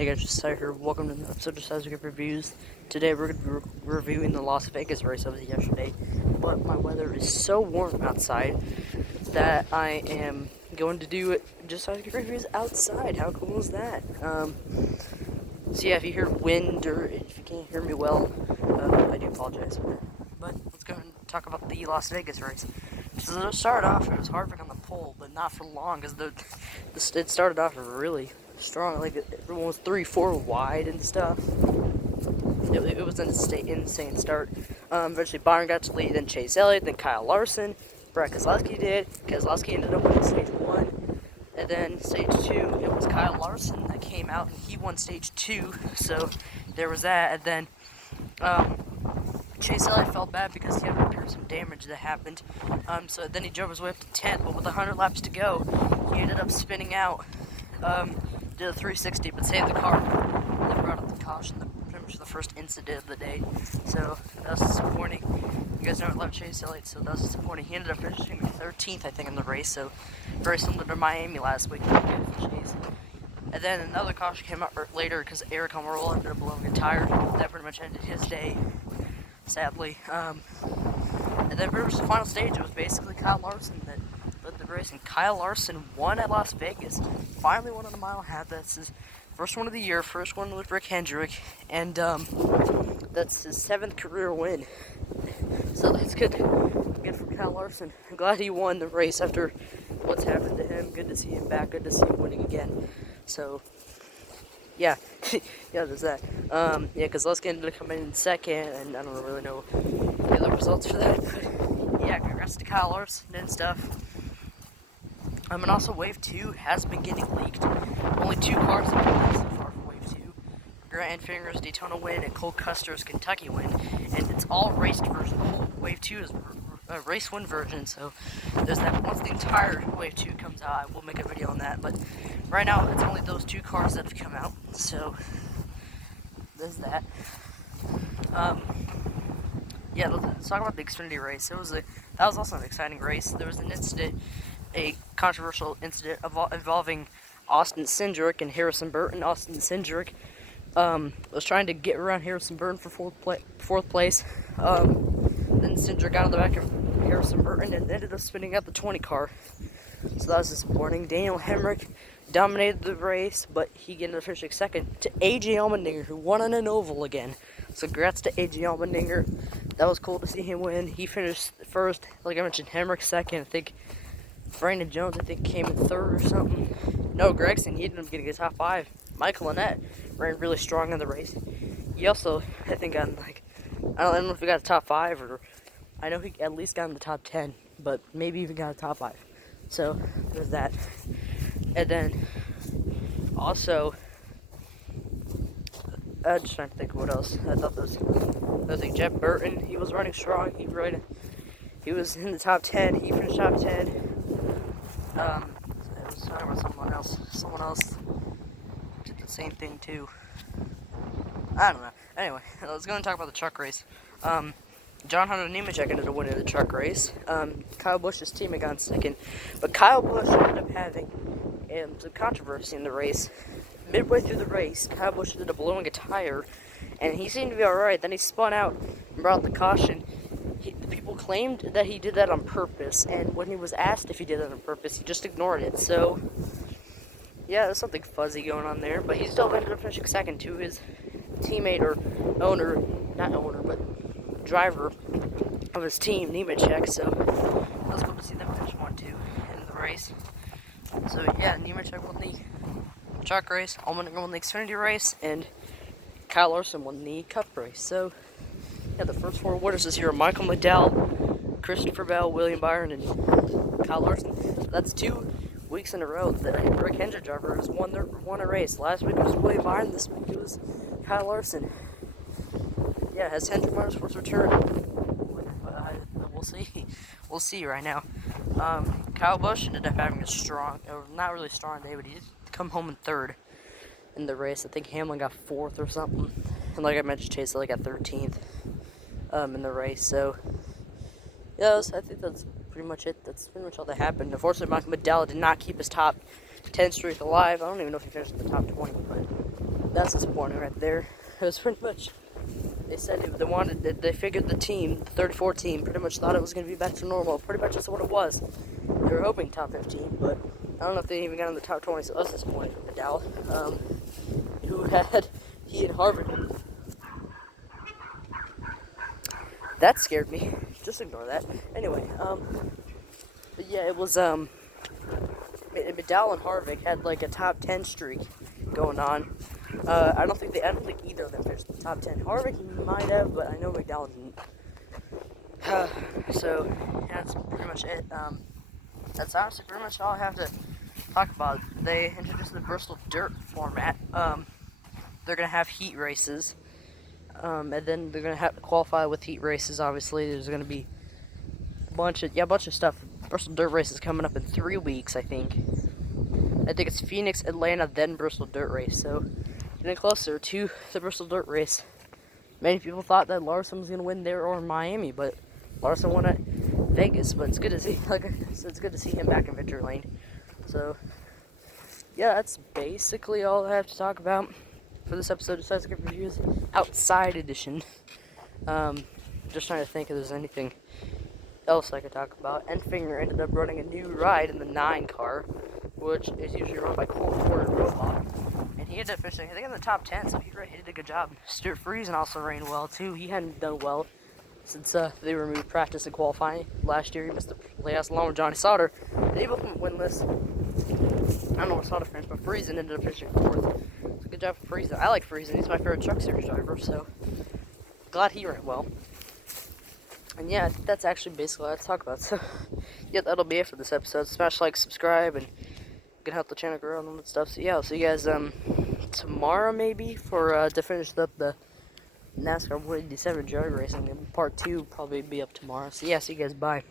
Hey guys, Josiah here. Welcome to another episode of Josiah's Grape Reviews. Today we're going to be reviewing the Las Vegas race I was yesterday, but my weather is so warm outside that I am going to do Josiah's Grape Reviews outside. How cool is that? So yeah, if you hear wind or if you can't hear me well, I do apologize for that. But let's go and talk about the Las Vegas race. So to start off, it was hard on the pole, but not for long, because it started off really strong. Like everyone was 3-4 wide and stuff. It was an insane start. Eventually Byron got to lead, then Chase Elliott, then Kyle Larson. Brad Keselowski did. Keselowski ended up winning stage 1. And then stage 2, it was Kyle Larson that came out, and he won stage 2. So there was that. And then Chase Elliott felt bad because he had to repair some damage that happened. So then he drove his way up to 10th, but with 100 laps to go, he ended up spinning out. Did a 360, but saved the car. And then brought up the caution, pretty much the first incident of the day. So that was disappointing. You guys know I love Chase Elliott, so that was disappointing. He ended up finishing 13th, I think, in the race. So very similar to Miami last week. Chase. And then another caution came out later because Eric Almirola ended up blowing a tire. That pretty much ended his day, sadly. And then pretty much the final stage, it was basically Kyle Larson that led the race, and Kyle Larson won at Las Vegas. Finally won on a mile and a half. That's his first one of the year, first one with Rick Hendrick, and that's his 7th career win. So that's good for Kyle Larson. I'm glad he won the race after what's happened to him. Good to see him back. Good to see him winning again. So yeah, yeah, there's that. Yeah, because Keselowski ended up coming in second, and I don't really know the other results for that. But yeah, congrats to Kyle Larson and stuff. And also Wave 2 has been getting leaked. Only 2 cars have been leaked so far for Wave 2. Grant Finger's Daytona win and Cole Custer's Kentucky win. And it's all raced version. Wave 2 is a race win version, so there's that. Once the entire Wave 2 comes out, I will make a video on that. But right now, it's only those 2 cars that have come out. So there's that. Yeah, let's talk about the Xfinity race. That was also an exciting race. There was an incident, a controversial incident involving Austin Cindric and Harrison Burton. Austin Cindric was trying to get around Harrison Burton for fourth place. Then Cindric got on the back of Harrison Burton and ended up spinning out the 20 car. So that was disappointing. Daniel Hemrick dominated the race, but he ended up finishing second to A.J. Allmendinger, who won on an oval again. So congrats to A.J. Allmendinger. That was cool to see him win. He finished first, like I mentioned, Hemrick second. I think Brandon Jones, came in third or something. No, Gregson, he ended up getting a top 5. Michael Annett ran really strong in the race. He also, I think, got I don't know if he got a top 5 or I know he at least got in the top 10, but maybe even got a top 5. So there's that. And then also, I'm just trying to think of what else. I thought I think Jeff Burton, he was running strong. He was in the top 10. He finished top 10. It was talking about someone else. Someone else did the same thing too. I don't know. Anyway, let's go and talk about the truck race. John Hunter Nemechek ended up winning the truck race. Kyle Busch's teammate got in second, but Kyle Busch ended up having some controversy in the race. Midway through the race, Kyle Busch ended up blowing a tire, and he seemed to be alright. Then he spun out and brought the caution. The people claimed that he did that on purpose, and when he was asked if he did that on purpose, he just ignored it. So, yeah, there's something fuzzy going on there, but he still ended up finishing second to his teammate or driver of his team, Nemechek. So, it was cool to see them finish 1-2 in the race. So, yeah, Nemechek won the truck race, Allmendinger won the Xfinity race, and Kyle Larson won the Cup race. So, yeah, the first 4 winners this year are Michael McDowell, Christopher Bell, William Byron, and Kyle Larson. So that's 2 weeks in a row that Rick Hendrick driver has won a race. Last week it was William Byron, this week it was Kyle Larson. Yeah, has Hendrick Motorsports returned? We'll see. We'll see right now. Kyle Busch ended up having a strong, or not really strong day, but he did come home in 3rd in the race. I think Hamlin got 4th or something. And like I mentioned, Chase Elliott got 13th in the race. So, yeah, I think that's pretty much it. That's pretty much all that happened. Unfortunately, Michael McDowell did not keep his top 10 streak alive. I don't even know if he finished in the top 20, but that's disappointing right there. It was pretty much, they said they figured the team, the 34 team, pretty much thought it was going to be back to normal. Pretty much that's what it was. They were hoping top 15, but I don't know if they even got in the top 20, so that's disappointing for Vidal, who had, he and Harvard. That scared me. Just ignore that. Anyway, but yeah, it was, Vidal and Harvick had like a top 10 streak going on. I don't think either of them finished in the top 10. Harvick might have, but I know McDowell didn't. So yeah, that's pretty much it. That's honestly pretty much all I have to talk about. They introduced the Bristol Dirt format. They're gonna have heat races, and then they're gonna have to qualify with heat races. Obviously, there's gonna be a bunch of stuff. Bristol Dirt race is coming up in 3 weeks, I think. I think it's Phoenix, Atlanta, then Bristol Dirt race. So getting closer to the Bristol Dirt race. Many people thought that Larson was gonna win there or Miami, but Larson won at Vegas. But it's good to see, it's good to see him back in victory lane. So yeah, that's basically all I have to talk about for this episode of Josiah Grape Reviews Outside Edition. Just trying to think if there's anything else I could talk about. Enfinger ended up running a new ride in the 9 car, which is usually run by Porter and Robot. And he ended up finishing, I think, in the top 10, so he did a good job. Stuart Friesen also ran well, too. He hadn't done well since they removed practice and qualifying. Last year, he missed the playoffs along with Johnny Sauter. They both went winless. I don't know what Sauter finished, but Friesen ended up finishing 4th. So good job for Friesen. I like Friesen. He's my favorite Truck Series driver, so glad he ran well. And yeah, I think that's actually basically all I have to talk about. So yeah, that'll be it for this episode. Smash like, subscribe, and you can help the channel grow and all that stuff. So yeah, I'll see you guys tomorrow maybe for to finish up the NASCAR 187 drag racing. Part 2 probably be up tomorrow. So yeah, see you guys. Bye.